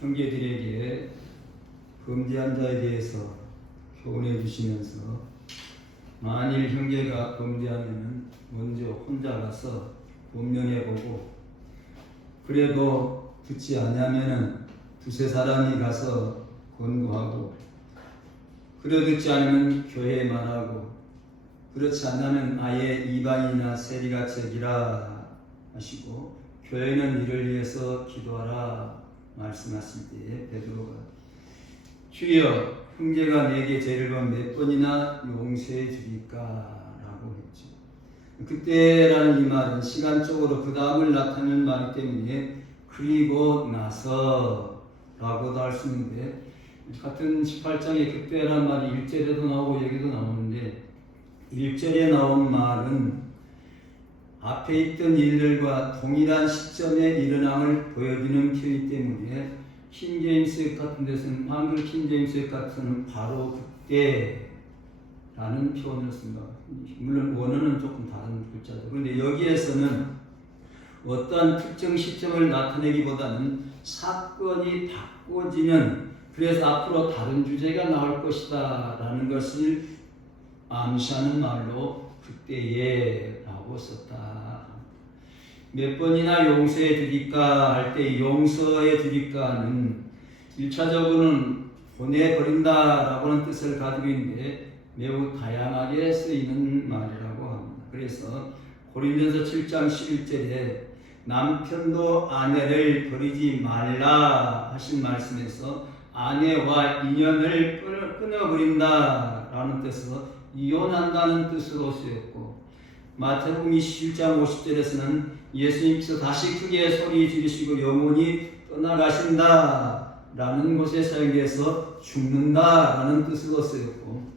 형제들에게 범죄한 자에 대해서 교훈해 주시면서 만일 형제가 범죄하면 먼저 혼자 가서 본면해 보고 그래도 듣지 않으면은 두세 사람이 가서 권고하고 그래 듣지 않으면 교회에 말하고 그렇지 않으면 아예 이방이나 세리같이 여기라 하시고 교회는 이를 위해서 기도하라 말씀하실 때에 베드로가 주여 형제가 내게 죄를 범 몇 번이나 용서해 주리까 라고 했죠. 그때라는 이 말은 시간적으로 그 다음을 나타내는 말이기 때문에 그리고 나서 라고도 할 수 있는데 같은 18장에 그때라는 말이 1절에도 나오고 여기도 나오는데 1절에 나온 말은 앞에 있던 일들과 동일한 시점에 일어남을 보여주는 표현 때문에 킹제임스 같은 데서는 한글 킹제임스 같은 바로 그때라는 표현을 씁니다. 물론 원어는 조금 다른 글자죠. 그런데 여기에서는 어떤 특정 시점을 나타내기보다는 사건이 바꿔지면 그래서 앞으로 다른 주제가 나올 것이다 라는 것을 암시하는 말로 그때에 라고 썼다. 몇 번이나 용서해 주리까 할 때 용서해 주리까는 1차적으로는 보내버린다 라고는 뜻을 가지고 있는데 매우 다양하게 쓰이는 말이라고 합니다. 그래서 고린도서 7장 11절에 남편도 아내를 버리지 말라 하신 말씀에서 아내와 인연을 끊어버린다 라는 뜻으로 이혼한다는 뜻으로 쓰였고 마태복음 27장 50절에서는 예수님께서 다시 크게 소리 지르시고 영혼이 떠나가신다 라는 곳에 사용돼서 죽는다 라는 뜻으로 쓰였고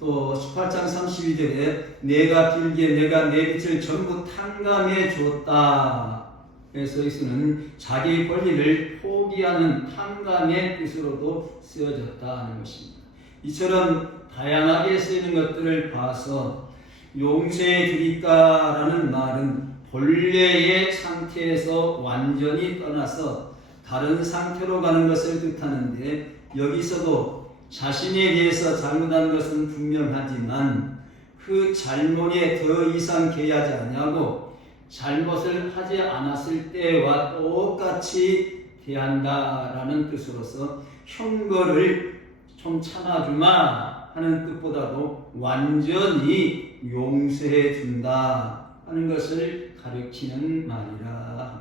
또 18장 32절에 내가 빌기에 내가 내 빛을 전부 탕감해 주었다. 그래서 여기서는 자기 권리를 포기하는 탕감의 뜻으로도 쓰여졌다 하는 것입니다. 이처럼 다양하게 쓰이는 것들을 봐서 용서해 주리까 라는 말은 본래의 상태에서 완전히 떠나서 다른 상태로 가는 것을 뜻하는데 여기서도 자신에 대해서 잘못한 것은 분명하지만 그 잘못에 더 이상 개의하지 아니하고 잘못을 하지 않았을 때와 똑같이 대한다라는 뜻으로서 형벌을 좀 참아주마 하는 뜻보다도 완전히 용서해 준다 하는 것을 가르치는 말이라 합니다.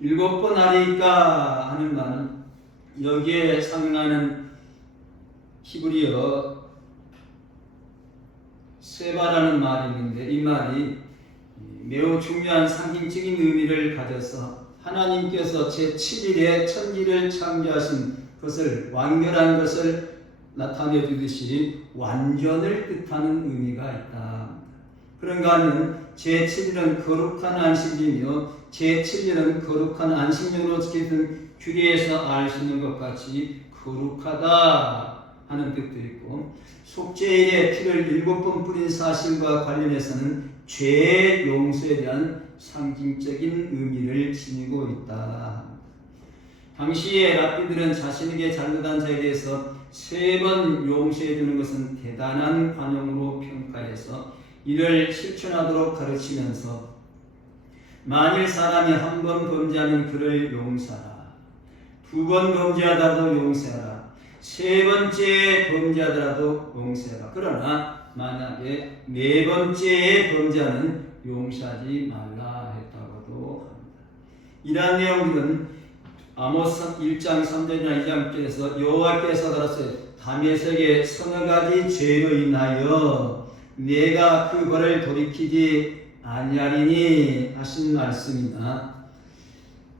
7번 하리까 하는 말은 여기에 상응하는 히브리어 세바라는 말이 있는데 이 말이 매우 중요한 상징적인 의미를 가져서 하나님께서 제7일에 천지를 창조하신 것을 완결한 것을 나타내 주듯이 완전을 뜻하는 의미가 있다. 그런가 하면 제7일은 거룩한 안식이며 제7일은 거룩한 안식년으로 지켜진 규례에서 알 수 있는 것 같이 거룩하다 하는 뜻도 있고 속죄일에 피를 7번 뿌린 사실과 관련해서는 죄의 용서에 대한 상징적인 의미를 지니고 있다. 당시에 랍비들은 자신에게 잘못한 자에 대해서 3번 용서해 주는 것은 대단한 관용으로 평가해서 이를 실천하도록 가르치면서 만일 사람이 한 번 범죄하면 그를 용서하라. 2번 범죄하더라도 용서하라. 3번째 범죄하더라도 용서하라. 그러나 만약에 4번째에 범죄하는 용서하지 말라 했다고도 합니다. 이러한 내용들은 아모스 1장 3절이나 2장 1절에서 여호와께서 가라사대 다메섹의 서너 가지 죄로 인하여 내가 그 벌을 돌이키지 아니하리니 하신 말씀이나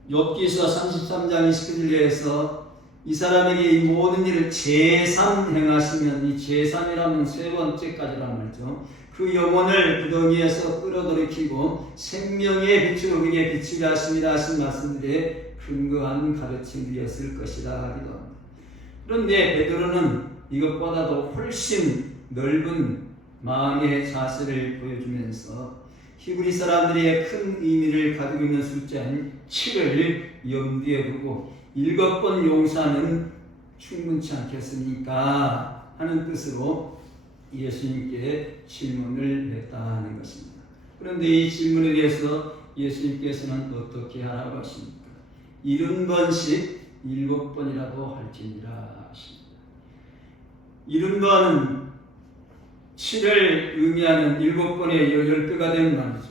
욥기서 33장 29절에서 이 사람에게 이 모든 일을 제3 행하시면 이 제3이라면 3번째까지란 말이죠. 그 영혼을 구덩이에서 끌어돌이키고 생명의 빛으로 그에게 비추게 하십니다 하신 말씀들에 근거한 가르침이었을 것이라 하기도 합니다. 그런데 베드로는 이것보다도 훨씬 넓은 마음의 자세를 보여주면서 히브리 사람들의 큰 의미를 가지고 있는 숫자인 7을 염두에 두고 7번 용서는 충분치 않겠습니까? 하는 뜻으로 예수님께 질문을 했다는 것입니다. 그런데 이 질문에 대해서 예수님께서는 어떻게 하라고 하십니까? 70번씩 7번이라도 할지니라 하십니다. 70번은 7을 의미하는 7번의 10배가 되는 말이죠.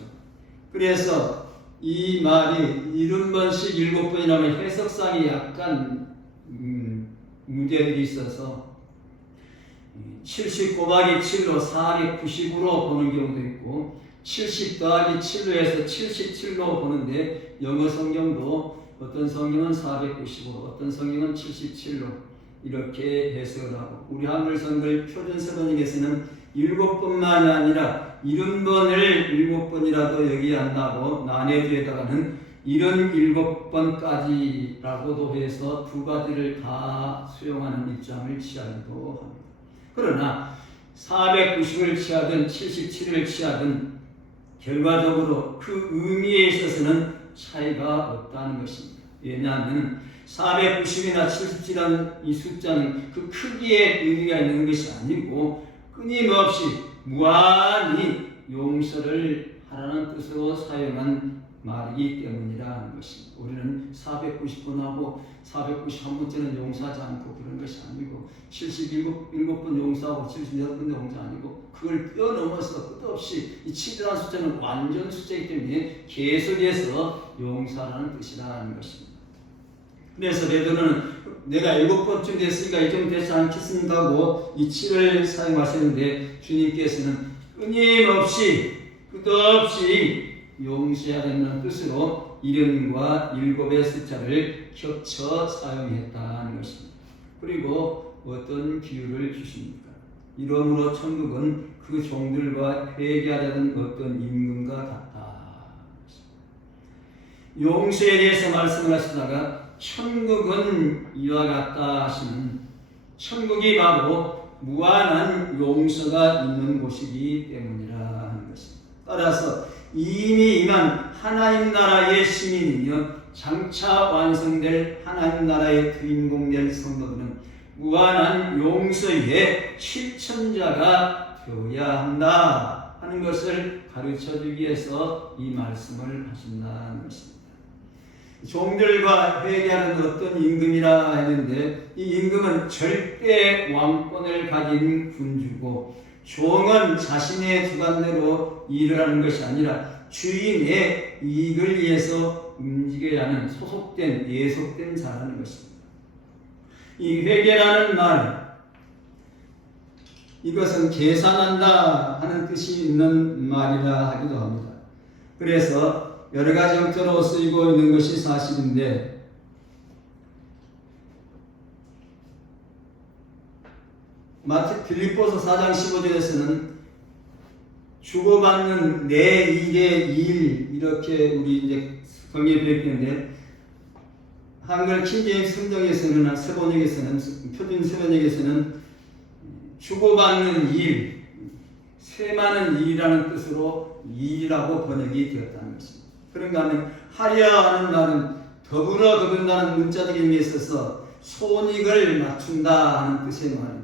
그래서 이 말이 70번씩 7번이라면 해석상이 약간 문제들이 있어서 70 곱하기 7로 490으로 보는 경우도 있고 70 더하기 7로 해서 77로 보는데 영어 성경도 어떤 성경은 495, 어떤 성경은 77로 이렇게 해석을 하고 우리 한글 성경 표준세번역에서는 7번만이 아니라 70번을 7번이라도 여기한다고 난해주에다가는 77번까지라고도 해서 두 가지를 다 수용하는 입장을 취하기도 합니다. 그러나 490을 취하든 77을 취하든 결과적으로 그 의미에 있어서는 차이가 없다는 것입니다. 왜냐하면 490이나 77이라는 이 숫자는 그 크기의 의미가 있는 것이 아니고 끊임없이 무한히 용서를 하라는 뜻으로 사용한 말이기 때문이라는 것입니다. 우리는 490번하고 491번째는 용서하지 않고 그런 것이 아니고 77번 용서하고 76번 용서 아니고 그걸 뛰어넘어서 끝없이 이 7이라는 숫자는 완전 숫자이기 때문에 계속해서 용서하라는 뜻이라는 것입니다. 그래서 베드로는 내가 7번쯤 됐으니까 이 정도 되지 않겠습니까 하고 이 7을 사용하셨는데 주님께서는 끊임없이 끝없이 용서해야 된다는 뜻으로 70과 7의 숫자를 겹쳐 사용했다는 것입니다. 그리고 어떤 비유를 주십니까? 이러므로 천국은 그 종들과 회개하려는 어떤 임금과 같다. 용서에 대해서 말씀을 하시다가 천국은 이와 같다 하시는 천국이 바로 무한한 용서가 있는 곳이기 때문이라 하는 것입니다. 따라서 이미 임한 하나님 나라의 시민이며 장차 완성될 하나님 나라의 주인공 될 성도들은 무한한 용서의 실천자가 되어야 한다 하는 것을 가르쳐주기 위해서 이 말씀을 하신다는 것입니다. 종들과 회개하는 어떤 임금이라 했는데 이 임금은 절대 왕권을 가진 군주고 종은 자신의 주관대로 일을 하는 것이 아니라 주인의 이익을 위해서 움직여야 하는 소속된 예속된 자라는 것입니다. 이 회개라는 말 이것은 계산한다 하는 뜻이 있는 말이라 하기도 합니다. 그래서 여러 가지 형태로 쓰이고 있는 것이 사실인데 빌립보서 4장 15절에서는 주고받는 내 일의 일 이렇게 우리 이제 성경에 되어있는데 한글 킹제임스 성경에서는 세번역에서는 표준 세번역에서는 주고받는 일, 세마는 일이라는 뜻으로 일이라고 번역이 되었다는 것입니다. 그런가 하면 하려 하는 말은 더불어 거둔다는 문자적인 의미에 있어서 손익을 맞춘다 하는 뜻의 말이고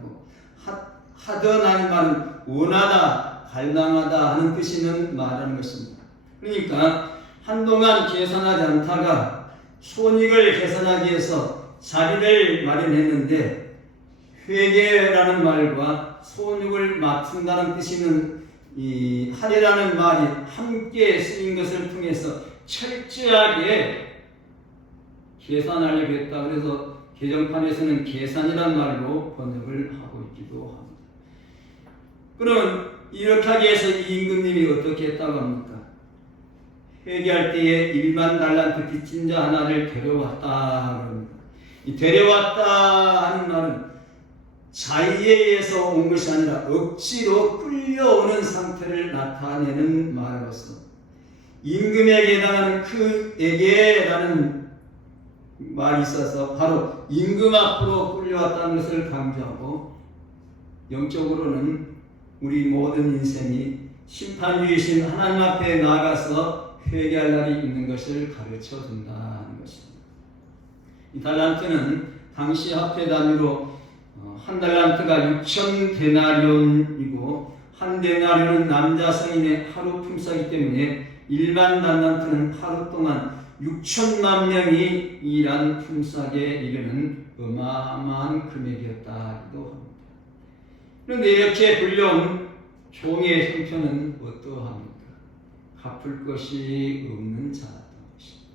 하던 하는 말은 원하다, 갈망하다 하는 뜻이 있는 말하는 것입니다. 그러니까 한동안 계산하지 않다가 손익을 계산하기 위해서 자리를 마련했는데 회개라는 말과 손익을 맞춘다는 뜻이 있는 이 하리라는 말이 함께 쓰인 것을 통해서 철저하게 계산하려고 했다. 그래서 개정판에서는 계산이란 말로 번역을 하고 있기도 합니다. 그럼 이렇게 하기 위해서 이 임금님이 어떻게 했다고 합니까? 회개할 때에 1만 달란트 빚진 자 하나를 데려왔다 그럽니다. 이 데려왔다 하는 말은 자의에 의해서 온 것이 아니라 억지로 끌려오는 상태를 나타내는 말로서 임금에게 해당하는 그에게라는 말이 있어서 바로 임금 앞으로 끌려왔다는 것을 강조하고 영적으로는 우리 모든 인생이 심판주이신 하나님 앞에 나아가서 회개할 날이 있는 것을 가르쳐 준다는 것입니다. 이 달란트는 당시 화폐 단위로 한 달란트가 6천 데나리온이고 한 데나리온은 남자 성인의 하루 품삯이기 때문에 일반 달란트는 하루 동안 6천만 명이 일한 품삯에 이르는 어마어마한 금액이었다기도 합니다. 그런데 이렇게 불려온 종의 형편은 어떠합니까? 갚을 것이 없는 자였던 것입니다.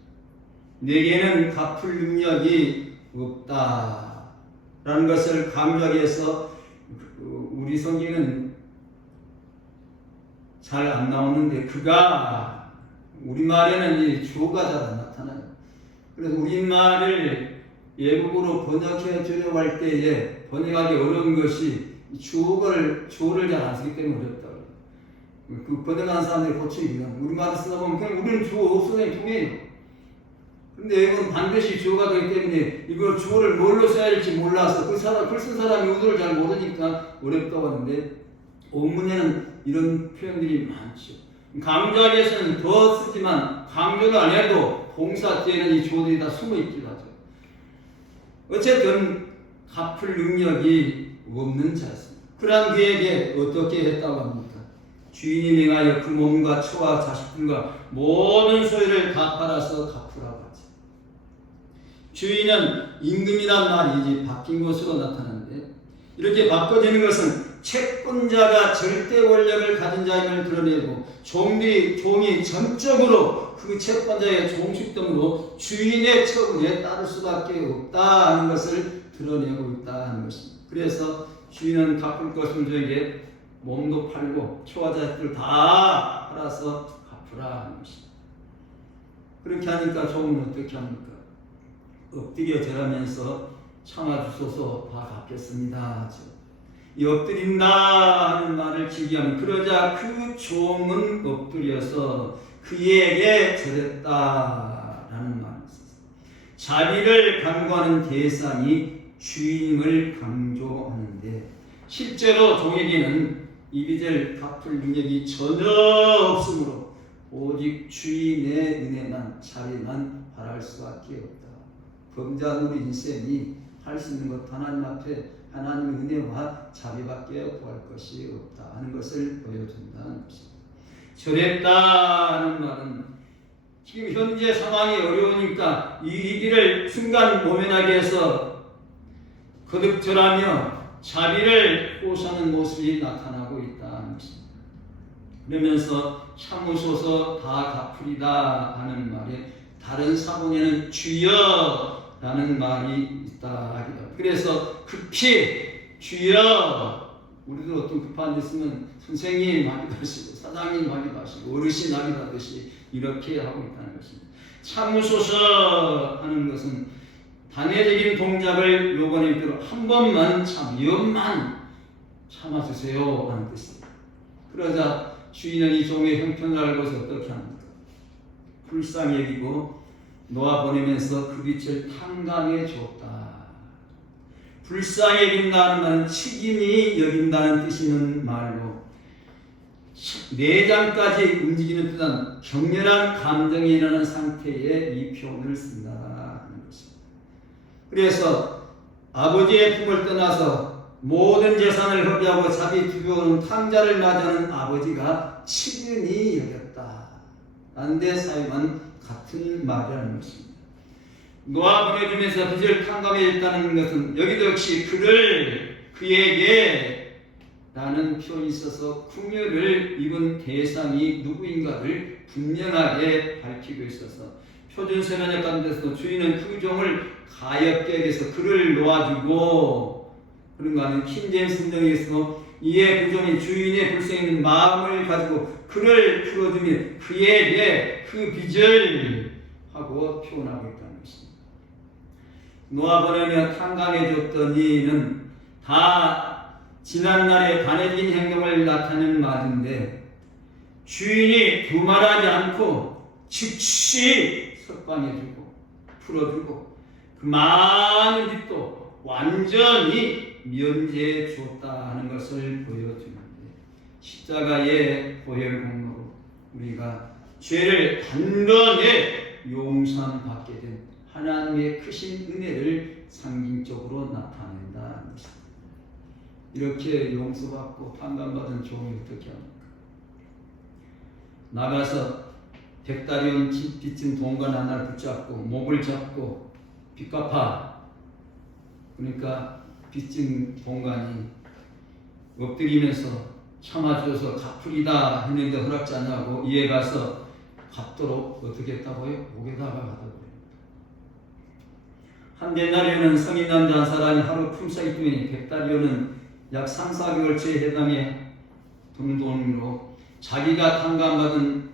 내게는 갚을 능력이 없다라는 것을 강조하기 위해서 우리 성경은 잘 안 나오는데 그가 우리말에는 이 주어가 나타나요. 그래서 우리말을 외국어로 번역해 주려고 할 때에 번역하기 어려운 것이 주어를 잘 안 쓰기 때문에 어렵다고. 그 번역하는 사람들이 고치기가 우리말을 쓰다 보면 그냥 우리는 주어 없어서 통해요. 근데 이건 반드시 주어가 되기 때문에 이걸 주어를 뭘로 써야 할지 몰라서 글 쓴 사람이 의도를 잘 모르니까 어렵다고 하는데 원문에는 이런 표현들이 많죠. 강조하기 위해서는 더 쓰지만 강조를 안 해도 동사 뒤에는 이 주어들이 다 숨어 있기도 하죠. 어쨌든 갚을 능력이 없는 자였습니다. 그러한 그에게 어떻게 했다고 합니까? 주인이 명하여 그 몸과 처와 자식들과 모든 소유를 다 팔아서 갚으라고 하죠. 주인은 임금이란 말이 바뀐 것으로 나타나는데 이렇게 바꿔지는 것은 채권자가 절대 권력을 가진 자임을 드러내고 종이 전적으로 그 채권자의 종식됨으로 주인의 처분에 따를 수밖에 없다는 것을 드러내고 있다는 것입니다. 그래서 주인은 갚을 것을 저에게 몸도 팔고 처와 자식들 다 팔아서 갚으라 하는 것입니다. 그렇게 하니까 종은 어떻게 합니까? 엎드려 절하면서 참아주소서 다 갚겠습니다 하죠. 이 엎드린다 하는 말을 지기하면 그러자 그 종은 엎드려서 그에게 절했다라는 말을 썼습니다. 자비를 강구하는 대상이 주인임을 강조하는데 실제로 종에게는 이 빚을 갚을 능력이 전혀 없으므로 오직 주인의 은혜만 자비만 바랄 수밖에 없다. 범자노리 인생이 할 수 있는 것 하나님 앞에 하나님의 은혜와 자비밖에 구할 것이 없다 하는 것을 보여준다는 것입니다. 절했다는 말은 지금 현재 상황이 어려우니까 이 위기를 순간 모면하게 해서 거듭 절하며 자비를 호소하는 모습이 나타나고 있다는 것입니다. 그러면서 참으소서 다 갚으리다 하는 말에 다른 사본에는 주여 라는 말이 있다 하기도 합니다. 그래서 급히 주여, 우리도 어떤 급한 데 있으면 선생님 하기도 하시고 사장님 하기도 하시고 어르신 하기도 하듯이 이렇게 하고 있다는 것입니다. 참으소서 하는 것은 단회적인 동작을 요구하는 대로 한 번만 이것만 참아주세요 하는 뜻입니다. 그러자 주인은 이 종의 형편을 알고서 어떻게 합니까? 불쌍히 여기고 놓아보내면서 그 빛을 탕감해 줬다. 불쌍히 여긴다는 말은 책임이 여긴다는 뜻이 있는 말로 내장까지 움직이는 듯한 격렬한 감정이 일어나는 상태에 이 표현을 쓴다 하는 것입니다. 그래서 아버지의 품을 떠나서 모든 재산을 허비하고 자기 두려운 탕자를 맞이하는 아버지가 친근히 여겼다 라는 데 사용한 같은 말이라는 것입니다. 놓아보내주면서 빚을 탕감해 줬다는 것은 여기도 역시 그에게 라는 표현이 있어서 궁유를 입은 대상이 누구인가를 분명하게 밝히고 있어서 표준 세면역 같은 데서 주인은 그 종을 가엾게 해서 그를 놓아주고 그런가 하면 킹제임스 성경에서 이에 그 종이 주인의 불쌍히 있는 마음을 가지고 그를 풀어주며 그에게 그 빚을 하고 표현하고 있다는 것입니다. 놓아보내며 탕감해 줬더니는 다 지난날의 단회적인 행동을 나타내는 말인데 주인이 두말하지 않고 즉시 석방해주고 풀어주고 그 많은 빚도 완전히 면제해 주었다 하는 것을 보여주는데 십자가의 보혈 공로로 우리가 죄를 단번에 용서받게 된 하나님의 크신 은혜를 상징적으로 나타낸다는 것입니다. 이렇게 용서받고 판단받은 종이 어떻게 합니까? 나가서 백다리온 빚진 동관 하나를 붙잡고 목을 잡고 빚 갚아. 그러니까 빚진 동관이 엎드리면서 참아줘서 갚으리다 했는데 허락지 않냐고 이에 가서 갚도록 어떻게 했다고요? 목에다가 가다고요. 한 데나리온은 성인 남자 한 사람이 하루 품삯이 되니 백다리온은 약 3, 4개월치에 해당해 돈으로 자기가 탕감받은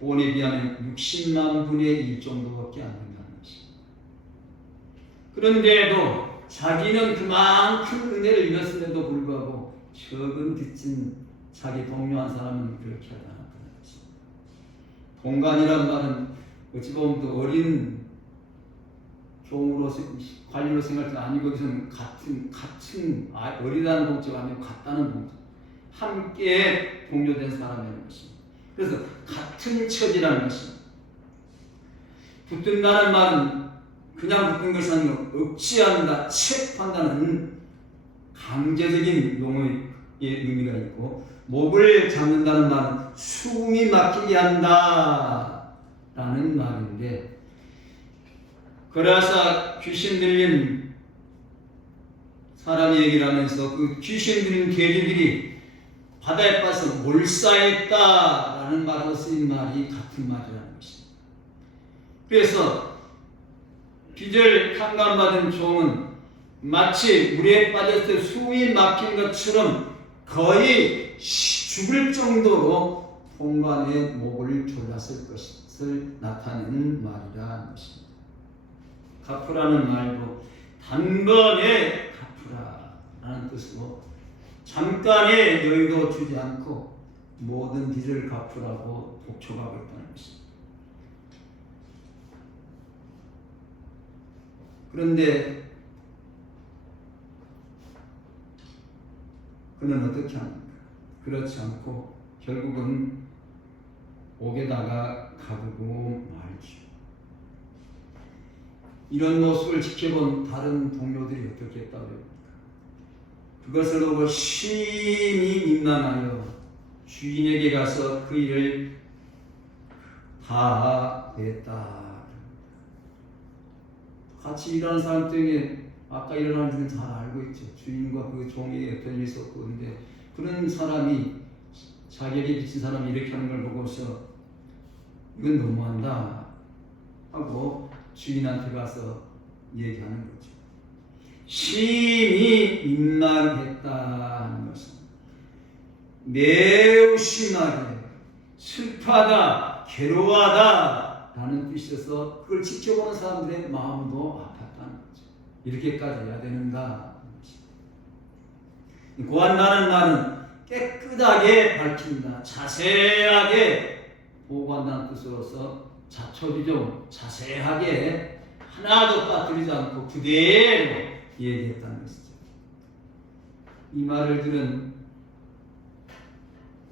돈에 비하면 60만 분의 1 정도밖에 안 된다는 것입니다. 그런데도 자기는 그만큼 은혜를 입었음에도 불구하고 적은 빚진 자기 동료 한 사람은 그렇게 하지 않았다는 것입니다. 동관이란 말은 어찌 보면 또 어린 종으로서 관리로 생각할 때 아니고 여기서는 같은 어리다는 동지가 아니고 같다는 동지, 함께 동료된 사람이라는 것입니다. 그래서 같은 처지라는 것입니다. 붙든다는 말은 그냥 붙든 것이 아니고 억지한다, 체포한다는 강제적인 용어의 의미가 있고, 목을 잡는다는 말은 숨이 막히게 한다라는 말인데, 그래서 귀신 들린 사람이 얘기를 하면서 그 귀신 들린 돼지들이 바다에 빠져서 몰사했다라는 말로 쓰인 말이 같은 말이라는 것입니다. 그래서 빚을 탕감받은 종은 마치 물에 빠졌을 때 숨이 막힌 것처럼 거의 죽을 정도로 동관의 목을 졸랐을 것을 나타내는 말이라는 것입니다. 갚으라는 말도 단번에 갚으라라는 뜻으로 잠깐의 여유도 주지 않고 모든 빚을 갚으라고 독촉하고 있다는 것입니다. 그런데 그는 어떻게 합니까? 그렇지 않고 결국은 옥에다가 가두고 말이죠. 이런 모습을 지켜본 다른 동료들이 어떻게 했다고 합니까? 그것을 보고 심히 민망하여 주인에게 가서 그 일을 다 했다. 같이 일하는 사람 때문에 아까 일어난 일을 잘 알고 있죠. 주인과 그 종이 어떤 일이 있었고, 근데 그런 사람이 자기에게 비친 사람이 이렇게 하는 걸 보고서 이건 너무한다 하고 주인한테 가서 얘기하는 거죠. 심히 민망했다는 것은 매우 심하게 슬퍼하다, 괴로워하다 라는 뜻이어서 그걸 지켜보는 사람들의 마음도 아팠다는 거죠. 이렇게까지 해야 되는가 하는 것입니다. 고한다는 말은 깨끗하게 밝힌다, 자세하게 보고한다는 뜻으로서 자초지종 자세하게 하나도 빠뜨리지 않고 그대로 얘기했다는 것이죠. 이 말을 들은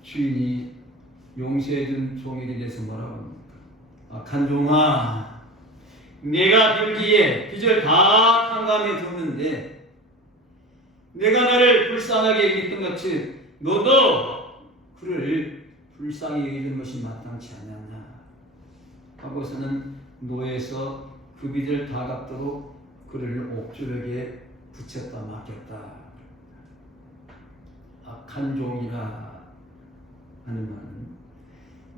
주인이 용서해준 종에게 대해서 뭐라고 합니까? 악한 종아, 내가 빌기에 빚을 다 탕감해 줬는데 내가 너를 불쌍하게 여겼던 같이 너도 그를 불쌍히 여기는 것이 마땅치 않았나 하고서는 노예에서 그 빚을 다 갚도록 그를 옥주력에 붙였다 맡겼다. 악한 종이라 하는 말은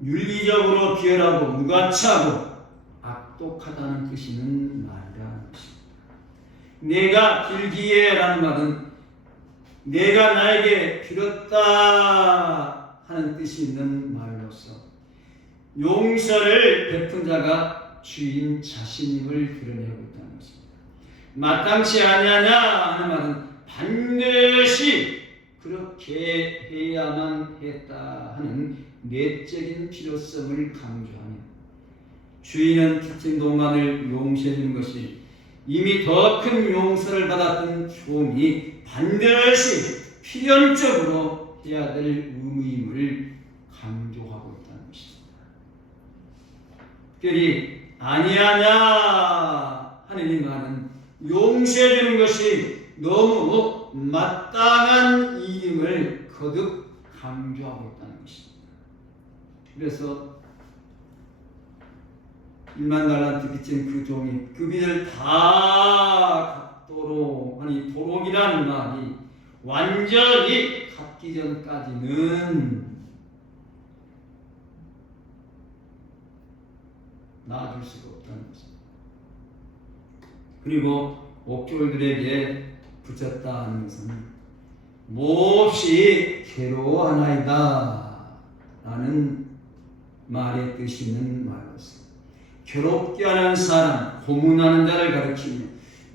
윤리적으로 비열하고 무가치하고 악독하다는 뜻이는 말이라는 것입니다. 내가 빌기에라는 말은 내가 나에게 빌었다 하는 뜻이 있는 말로서 용서를 베푼 자가 주인 자신임을 드러내고 있다는 것입니다. 마땅치 아니하냐 하는 말은 반드시 그렇게 해야만 했다 하는 내적인 필요성을 강조하며 주인은 빚진 동안을 용서해 주는 것이 이미 더 큰 용서를 받았던 종이 반드시 필연적으로 해야 될 의무임을 강조하고 있다는 것입니다. 특별히 아니하냐 하는 이 말은 용서해 주는 것이 너무 마땅한 일임을 거듭 강조하고 있다는 것입니다. 그래서 1만 달란트 빚진 그 종이 그 빚을 다 갚도록 하니, 도록이라는 말이 완전히 갚기 전까지는 놔줄 수가 없다는 것입니다. 그리고 옥졸들에게 붙였다 하는 것은 몹시 괴로워하나이다 라는 말의 뜻이 있는 말로서 괴롭게 하는 사람, 고문하는 자를 가리키며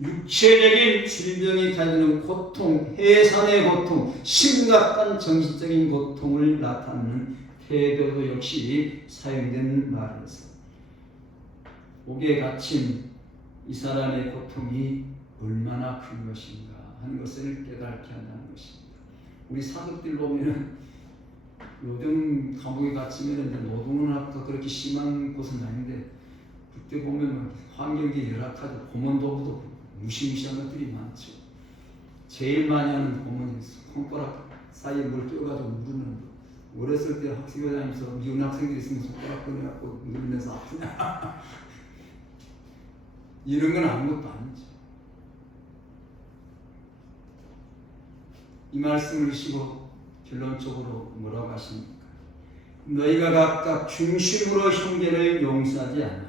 육체적인 질병이 가지는 고통, 해산의 고통, 심각한 정신적인 고통을 나타내는 태도도 역시 사용된 말로서 옥에 갇힌 이 사람의 고통이 얼마나 큰 것인가 하는 것을 깨닫게 한다는 것입니다. 우리 사극들 보면은 요즘 감옥에 갇히면 노동을 하고 그렇게 심한 곳은 아닌데 그때 보면 환경이 열악하고 고문도구도 무시무시한 것들이 많죠. 제일 많이 하는 고문이 손가락 사이에 물 껴가지고 누르는 거. 어렸을 때 학교에 다니면서 미운 학생들이 있으면 손가락 꺼내갖고 누르면서 아프냐 이런 건 아무것도 아니죠. 이 말씀을 쉬고 결론적으로 뭐라고 하십니까? 너희가 각각 중심으로 형제를 용서하지 않으면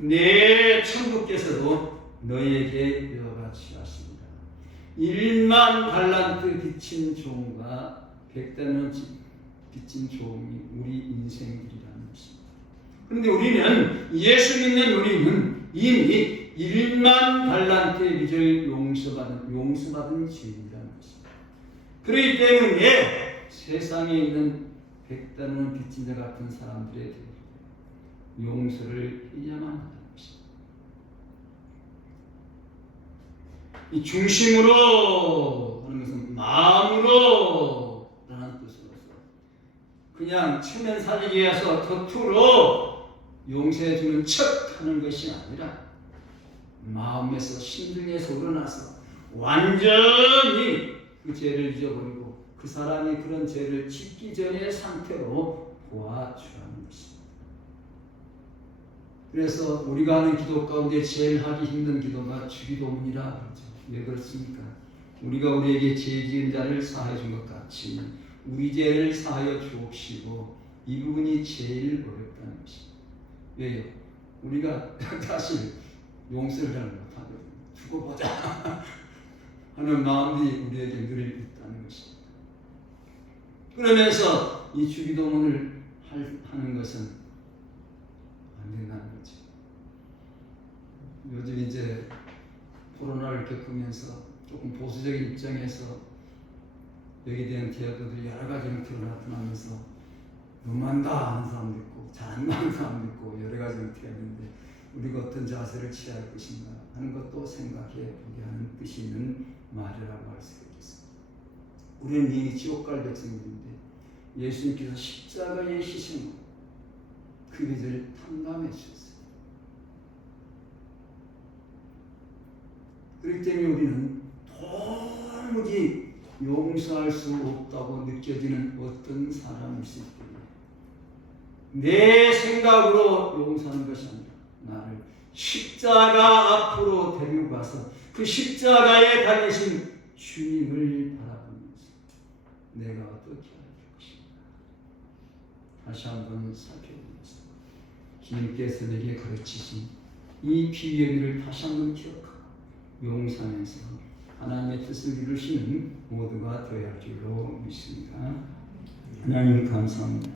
내 천국께서도 너희에게 이와 같이 하십니다. 1만 달란트 빚진 종과 100달러 빚진 종이 우리 인생들이라는 것입니다. 그런데 우리는 예수 믿는 우리는 이미 1만 달란트의 빚을 용서받은 죄인이라는 것입니다. 그렇기 때문에 세상에 있는 100달러 빚진 자 같은 사람들에 대해 용서를 해야만 한다는 것입니다. 이 중심으로 하는 것은 마음으로 라는 뜻으로서 그냥 체면 살리기 위해서 겉으로 용서해 주는 척 하는 것이 아니라 마음에서 심중에서 우러나서 완전히 그 죄를 잊어버리고 그 사람이 그런 죄를 짓기 전의 상태로 도와주라는 것입니다. 그래서 우리가 하는 기도 가운데 제일 하기 힘든 기도가 주기도문이라 그러죠. 왜 그렇습니까? 우리가 우리에게 죄 지은 자를 사하여 준 것 같이 우리 죄를 사하여 주옵시고 이 부분이 제일 어렵다는 것입니다. 왜요? 우리가 사실 용서를 잘 못하거든요. 두고 보자 하는 마음이 우리에게 늘 있다는 것입니다. 그러면서 이 주기도문을 하는 것은 안 된다는 거죠. 요즘 이제 코로나를 겪으면서 조금 보수적인 입장에서 여기에 대한 태도들이 여러 가지 형태로 나타나면서 너무한다 하는 사람도 있고 잘한다 하는 사람도 있고 여러 가지 형태가 있는데 우리가 어떤 자세를 취할 것인가 하는 것도 생각해 보게 하는 뜻이 있는 말이라고 할 수 있겠습니다. 우리는 이미 지옥 갈 백성들인데 예수님께서 십자가의 희생으로 그 빚을 탕감해 주셨어요. 그렇기 때문에 우리는 도무지 용서할 수 없다고 느껴지는 어떤 사람일수 있기 때문에 내 생각으로 용서하는 것이 아니라 나를 십자가 앞으로 데리고 가서 그 십자가에 달리신 주님을 바라보면서 내가 어떻게 할 것인가 다시 한번 살펴보면서 주님께서 내게 가르치신 이 비유를 다시 한번 기억하고 용서하면서 하나님의 뜻을 이루시는 모두가 되어야 할 줄로 믿습니다. 하나님 감사합니다.